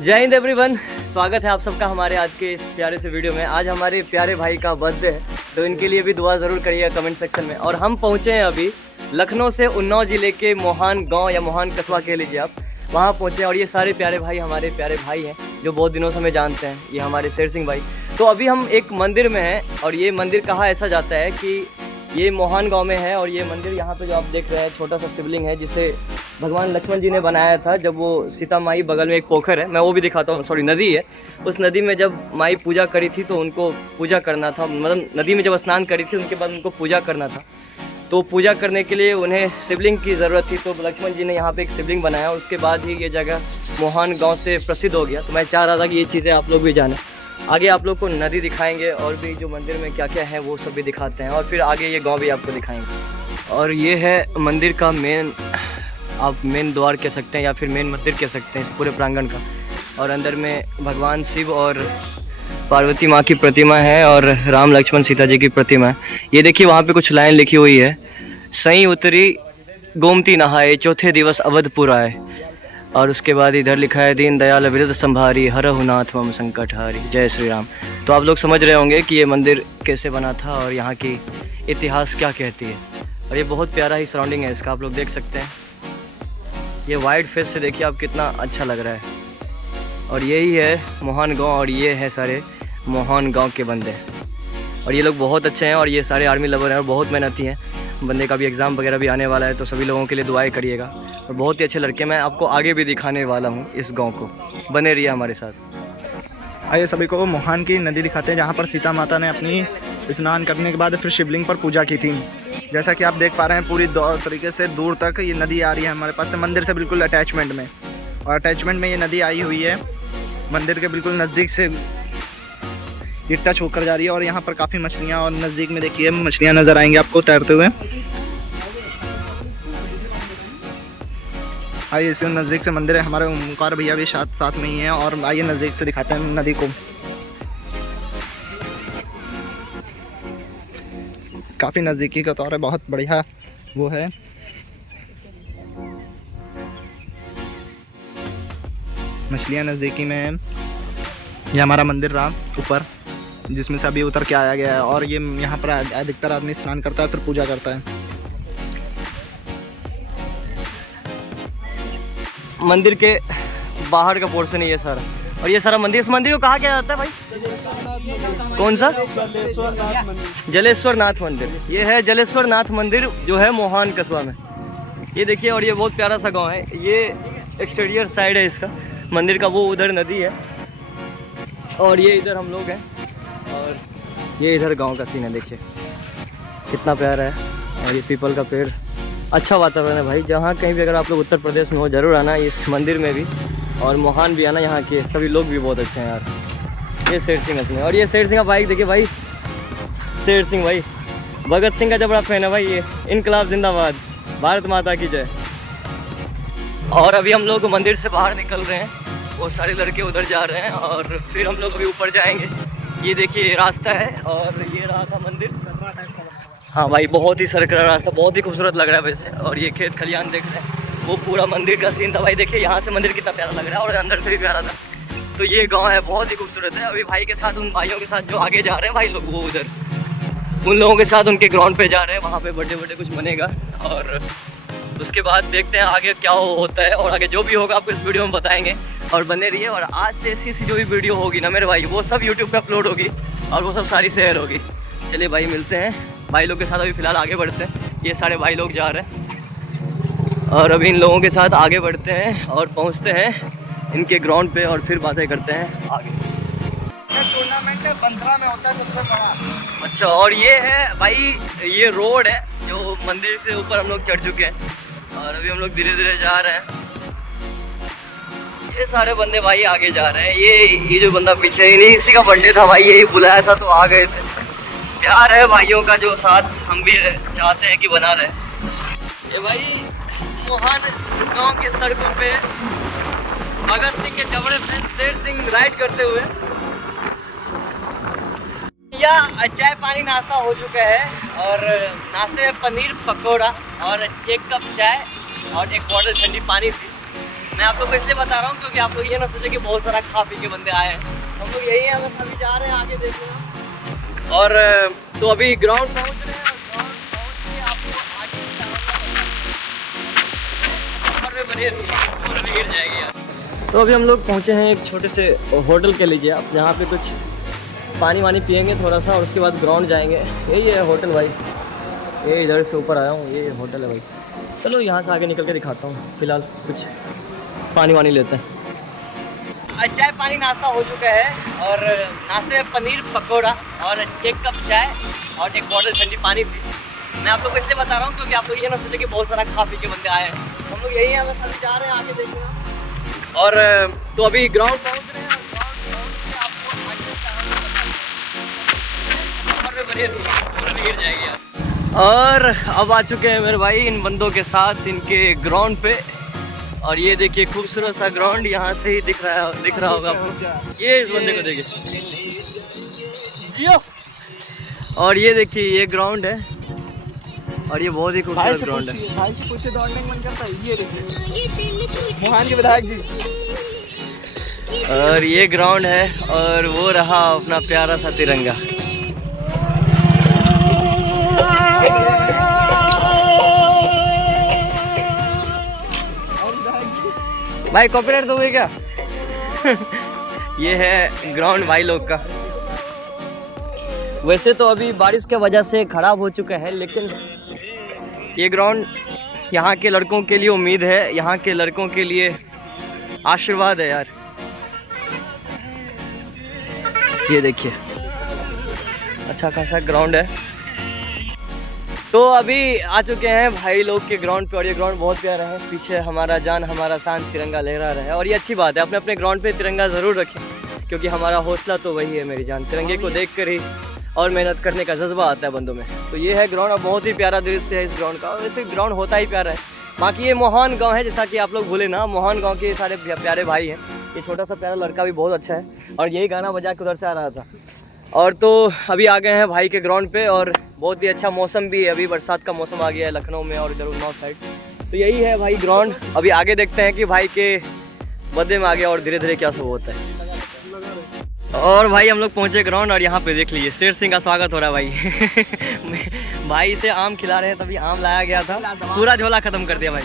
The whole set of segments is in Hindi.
जय हिंद एवरीवन, स्वागत है आप सबका हमारे आज के इस प्यारे से वीडियो में। आज हमारे प्यारे भाई का बर्थडे है, तो इनके लिए भी दुआ ज़रूर करिएगा कमेंट सेक्शन में। और हम पहुँचे हैं अभी लखनऊ से उन्नाव ज़िले के मोहान गांव या मोहान कस्बा कह लीजिए आप, वहाँ पहुँचे। और ये सारे प्यारे भाई हमारे प्यारे भाई हैं जो बहुत दिनों से हमें जानते हैं, ये हमारे शेर सिंह भाई। तो अभी हम एक मंदिर में हैं, और ये मंदिर कहा ऐसा जाता है कि ये मोहान गांव में है। और ये मंदिर यहाँ पे जो आप देख रहे हैं छोटा सा शिवलिंग है, जिसे भगवान लक्ष्मण जी ने बनाया था जब वो सीता माई, बगल में एक पोखर है, मैं वो भी दिखाता हूँ, सॉरी नदी है, उस नदी में जब माई पूजा करी थी तो उनको पूजा करना था, मतलब नदी में जब स्नान करी थी उनके बाद उनको पूजा करना था। तो पूजा करने के लिए उन्हें शिवलिंग की ज़रूरत थी, तो लक्ष्मण जी ने यहाँ पे एक शिवलिंग बनाया। उसके बाद ही ये जगह मोहान गाँव से प्रसिद्ध हो गया। तो मैं चाह रहा था कि ये चीज़ें आप लोग भी जानें। आगे आप लोग को नदी दिखाएंगे और भी जो मंदिर में क्या क्या है वो सब भी दिखाते हैं, और फिर आगे ये गांव भी आपको दिखाएंगे। और ये है मंदिर का मेन, आप मेन द्वार कह सकते हैं या फिर मेन मंदिर कह सकते हैं इस पूरे प्रांगण का। और अंदर में भगवान शिव और पार्वती माँ की प्रतिमा है और राम लक्ष्मण सीता जी की प्रतिमा है। ये देखिए वहाँ पे कुछ लाइन लिखी हुई है, सई उतरी गोमती नहाए, चौथे दिवस अवधपुर आए। और उसके बाद इधर लिखा है, दीन दयाल विरद संभारी, हरहु नाथ मम संकट हारी, जय श्री राम। तो आप लोग समझ रहे होंगे कि ये मंदिर कैसे बना था और यहाँ की इतिहास क्या कहती है। और ये बहुत प्यारा ही सराउंडिंग है इसका, आप लोग देख सकते हैं। ये वाइड फेस से देखिए आप कितना अच्छा लग रहा है। और यही है मोहान गांव, और ये है सारे मोहान गांव के बंदे। और ये लोग बहुत अच्छे हैं, और ये सारे आर्मी लवर हैं और बहुत मेहनती हैं। बंदे का भी एग्ज़ाम वगैरह भी आने वाला है, तो सभी लोगों के लिए दुआएं करिएगा। और बहुत ही अच्छे लड़के, मैं आपको आगे भी दिखाने वाला हूँ इस गाँव को, बने रहिए हमारे साथ। आइए सभी को मोहान की नदी दिखाते हैं, जहाँ पर सीता माता ने अपनी स्नान करने के बाद फिर शिवलिंग पर पूजा की थी। जैसा कि आप देख पा रहे हैं पूरी तरीके से दूर तक ये नदी आ रही है हमारे पास से, मंदिर से बिल्कुल अटैचमेंट में। और अटैचमेंट में ये नदी आई हुई है, मंदिर के बिल्कुल नज़दीक से ये टच होकर जा रही है। और यहाँ पर काफ़ी मछलियाँ, और नज़दीक में देखिए मछलियाँ नज़र आएंगी आपको तैरते हुए। आइए इसके नज़दीक से मंदिर है, हमारे ओमकार भैया भी साथ में ही हैं। और आइए नज़दीक से दिखाते हैं नदी को। काफ़ी नज़दीकी का तौर है, बहुत बढ़िया वो है। मछलियाँ नज़दीकी में है। ये हमारा मंदिर रहा ऊपर, जिसमें से अभी उतर के आया गया है। और ये यहाँ पर अधिकतर आदमी स्नान करता है फिर पूजा करता है। मंदिर के बाहर का पोर्शन है ये सारा, और ये सारा मंदिर, इस मंदिर को कहा क्या जाता है भाई? कौन सा? जलेश्वर नाथ मंदिर। ये है जलेश्वर नाथ मंदिर जो है मोहान कस्बा में, ये देखिए। और ये बहुत प्यारा सा गांव है, ये एक्सटीरियर साइड है इसका मंदिर का, वो उधर नदी है और ये इधर हम लोग हैं। और ये इधर गांव का सीन है, देखिए कितना प्यारा है। और ये पीपल का पेड़, अच्छा वातावरण है भाई। जहाँ कहीं भी अगर आप लोग उत्तर प्रदेश में हो, ज़रूर आना इस मंदिर में भी, और मोहान भी आना। यहाँ के सभी लोग भी बहुत अच्छे हैं यार। ये शेर सिंह अपने, और ये शेर सिंह का बाइक देखिए भाई, शेर सिंह भाई भगत सिंह का जब बड़ा फैन है भाई ये। इनकलाब जिंदाबाद, भारत माता की जय। और अभी हम लोग मंदिर से बाहर निकल रहे हैं, वो सारे लड़के उधर जा रहे हैं, और फिर हम लोग अभी ऊपर जाएंगे। ये देखिए रास्ता है, और ये रहा था मंदिर। हाँ भाई, बहुत ही सरकरा रास्ता, बहुत ही खूबसूरत लग रहा है वैसे। और ये खेत खलियान देख रहे हैं, वो पूरा मंदिर का सीन था भाई। देखिए यहाँ से मंदिर कितना प्यारा लग रहा है, और अंदर से भी प्यारा था। तो ये गांव है, बहुत ही खूबसूरत है। अभी भाई के साथ, उन भाइयों के साथ जो आगे जा रहे हैं भाई लोग, वो उधर उन लोगों के साथ उनके ग्राउंड पे जा रहे हैं, वहाँ पे बर्थडे कुछ बनेगा। और उसके बाद देखते हैं आगे क्या होता है, और आगे जो भी होगा आपको इस वीडियो में बताएंगे। और बने रहिए। और आज से ऐसी जो भी वीडियो होगी ना मेरे भाई, वो सब यूट्यूब पे अपलोड होगी, और वो सब सारी शेयर होगी। चलिए भाई, मिलते हैं भाई लोग के साथ। अभी फ़िलहाल आगे बढ़ते हैं, ये सारे भाई लोग जा रहे हैं, और अभी इन लोगों के साथ आगे बढ़ते हैं और पहुंचते हैं इनके ग्राउंड पे, और फिर बातें करते हैं आगे। टूर्नामेंट 15 में होता है सबसे बड़ा। अच्छा, और ये है भाई, ये रोड है जो मंदिर से ऊपर हम लोग चढ़ चुके हैं, और अभी हम लोग धीरे धीरे जा रहे हैं। ये सारे बंदे भाई आगे जा रहे हैं। ये जो बंदा पीछे, ही नहीं, इसी का बर्थडे था भाई, यही बुलाया था तो आ गए थे। प्यार है भाइयों का, जो साथ हम भी चाहते हैं कि बना रहे। ये भाई मोहान गांव के सड़कों पे भगत सिंह के जबड़े फ्रेंड शेर सिंह राइड करते हुए, या चाय पानी नाश्ता हो चुका है। और नाश्ते में पनीर पकौड़ा और 1 कप चाय और 1 बॉटल ठंडी पानी थी। मैं आप लोग को इसलिए बता रहा हूँ क्योंकि आप लोग ये ना सोचे कि बहुत सारा खा पी के बंदे आए हैं। हम लोग यही है, बस अभी जा रहे हैं आगे देखने। और तो अभी ग्राउंड पहुँच रहे हैं, ग्राउंड पहुँच के आपको आगे बने गिर जाएगी यार। तो अभी हम लोग पहुँचे हैं एक छोटे से होटल के लीजिए आप, जहाँ पे कुछ पानी वानी पियेंगे थोड़ा सा और उसके बाद ग्राउंड जाएंगे। यही है होटल भाई, ये इधर से ऊपर आया हूँ, ये होटल है भाई। चलो यहाँ से आगे निकल के दिखाता हूँ, फिलहाल कुछ पानी वानी लेते हैं। चाय पानी नाश्ता हो चुका है और नाश्ते में पनीर पकौड़ा और एक कप चाय और एक बॉटल ठंडी पानी थी। मैं आप लोग को इसलिए बता रहा हूँ क्योंकि आप लोग ये ना सोचे कि बहुत सारा खा पी के बंदे आए हैं। हम लोग यही है, बस अभी जा रहे हैं आगे देखना। और तो अभी ग्राउंड पहुँच रहे हैं, गिर जाएगी यार। और अब आ चुके हैं मेरे भाई इन बंदों के साथ इनके ग्राउंड पे। और ये देखिए खूबसूरत सा ग्राउंड यहाँ से ही दिख रहा होगा आपको। ये इस बंदे को देखिए, और ये देखिए ये ग्राउंड है और ये बहुत ही खूबसूरत ग्राउंड है। भाई से पूछे दौड़ने का मन करता है। ये देखिए मोहन के विधायक जी। और ये ग्राउंड है और वो रहा अपना प्यारा सा तिरंगा। भाई कॉपीराइट दोगे क्या? ये है ग्राउंड भाई लोग का। वैसे तो अभी बारिश के वजह से ख़राब हो चुका है, लेकिन ये ग्राउंड यहाँ के लड़कों के लिए उम्मीद है, यहाँ के लड़कों के लिए आशीर्वाद है यार। ये देखिए अच्छा खासा ग्राउंड है। तो अभी आ चुके हैं भाई लोग के ग्राउंड पे और ये ग्राउंड बहुत प्यारा है। पीछे हमारा जान हमारा शान तिरंगा लहरा रहा है और ये अच्छी बात है। अपने अपने ग्राउंड पे तिरंगा ज़रूर रखें क्योंकि हमारा हौसला तो वही है मेरी जान। तिरंगे को देख कर ही और मेहनत करने का जज्बा आता है बंदों में। तो ये है ग्राउंड और बहुत ही प्यारा दृश्य है इस ग्राउंड का। वैसे ग्राउंड होता ही प्यारा है। बाकी ये मोहन गाँव है, जैसा कि आप लोग भूले ना, मोहन गाँव के सारे प्यारे भाई हैं। ये छोटा सा प्यारा लड़का भी बहुत अच्छा है और यही गाना बजा के उधर से आ रहा था। और तो अभी आ गए हैं भाई के ग्राउंड पे और बहुत ही अच्छा मौसम भी है। अभी बरसात का मौसम आ गया है लखनऊ में और इधर उन्नाव साइड। तो यही है भाई ग्राउंड। अभी आगे देखते हैं कि भाई के बर्थडे में आ गया और धीरे धीरे क्या सब होता है। और भाई हम लोग पहुँचे ग्राउंड और यहाँ पे देख लीजिए शेर सिंह का स्वागत हो रहा है भाई। भाई से आम खिला रहे हैं, तभी आम लाया गया था, पूरा झोला ख़त्म कर दिया भाई।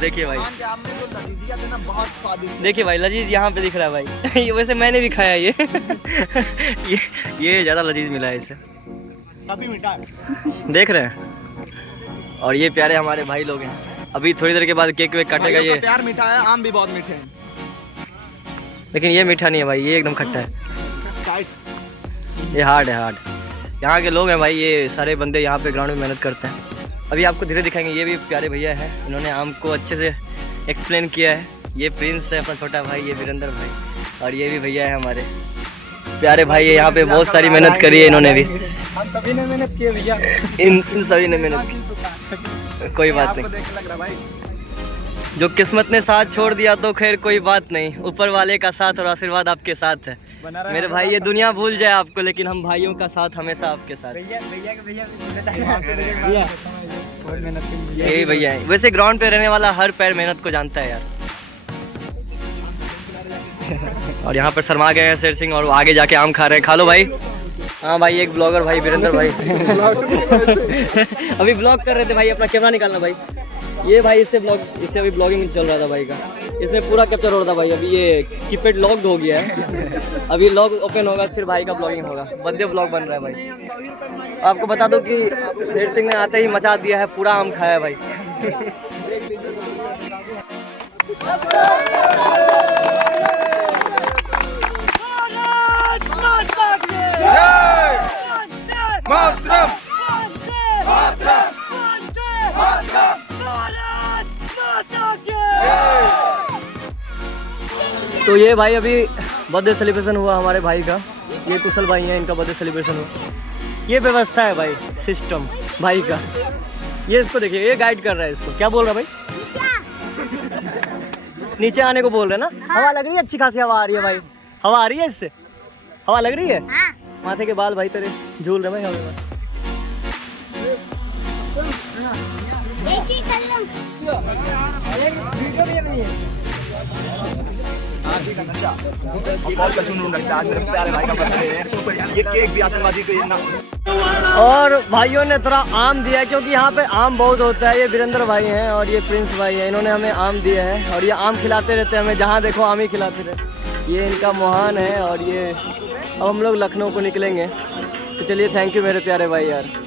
देखिए भाई, देखिए भाई लजीज यहाँ पे दिख रहा है भाई। ये वैसे मैंने भी खाया ये ज़्यादा लजीज मिला है इसे, काफी मीठा है। देख रहे हैं। और ये प्यारे हमारे भाई लोग हैं। अभी थोड़ी देर के बाद केक वेक काटेगा। ये प्यार मीठा है, आम भी बहुत मीठे हैं, लेकिन ये मीठा नहीं है भाई, ये एकदम खट्टा है। ये हार्ड है, हार्ड। यहाँ के लोग हैं भाई, ये सारे बंदे यहाँ पे ग्राउंड में मेहनत करते हैं। अभी आपको धीरे दिखाएंगे। ये भी प्यारे भैया हैं, इन्होंने आम को अच्छे से एक्सप्लेन किया है। ये प्रिंस है अपना छोटा भाई, ये वीरेंद्र भाई, और ये भी भैया है हमारे प्यारे भाई। है यहाँ पे बहुत सारी मेहनत करी है इन्होंने भी। हम सभी ने मेहनत की है भैया, इन सभी ने मेहनत की। कोई बात नहीं, जो किस्मत ने साथ छोड़ दिया तो खैर कोई बात नहीं, ऊपर वाले का साथ और आशीर्वाद आपके साथ है मेरे भाई। ये दुनिया भूल जाए आपको, लेकिन हम भाइयों का साथ हमेशा आपके साथ। यही भैया है। वैसे ग्राउंड पे रहने वाला हर पैर मेहनत को जानता है यार। और यहाँ पर शर्मा गए हैं शेर सिंह और आगे जाके आम खा रहे हैं। खा लो भाई। हाँ भाई, एक ब्लॉगर भाई वीरेंद्र भाई अभी ब्लॉग कर रहे थे भाई, अपना कैमरा निकालना भाई। ये भाई इससे अभी ब्लॉगिंग चल रहा था भाई का, इसमें पूरा कैप्चर हो रहा था भाई। अभी ये कीपैड लॉक्ड हो गया है, अभी लॉग ओपन होगा फिर भाई का ब्लॉगिंग होगा। बर्थडे ब्लॉग बन रहा है भाई। आपको बता दो कि शेर सिंह ने आते ही मचा दिया है, पूरा आम खाया है भाई। तो ये भाई अभी बर्थडे सेलिब्रेशन हुआ हमारे भाई का। ये कुशल भाई हैं, इनका बर्थडे सेलिब्रेशन हुआ। ये व्यवस्था है भाई, सिस्टम भाई का। ये इसको देखिए, ये गाइड कर रहा है इसको। क्या बोल रहा है भाई? नीचे आने को बोल रहे हैं ना। हवा लग रही है, अच्छी खासी हवा आ रही है भाई। हवा आ रही है, इससे हवा लग रही है। माथे के बाल भाई तेरे झूल रहे भाई हवा में। और भाइयों ने थोड़ा आम दिया क्योंकि यहाँ पे आम बहुत होता है। ये वीरेंद्र भाई हैं और ये प्रिंस भाई हैं, इन्होंने हमें आम दिया है और ये आम खिलाते रहते हैं हमें, जहाँ देखो आम ही खिलाते रहते। ये इनका मोहान है और ये अब हम लोग लखनऊ को निकलेंगे। तो चलिए थैंक यू मेरे प्यारे भाई यार।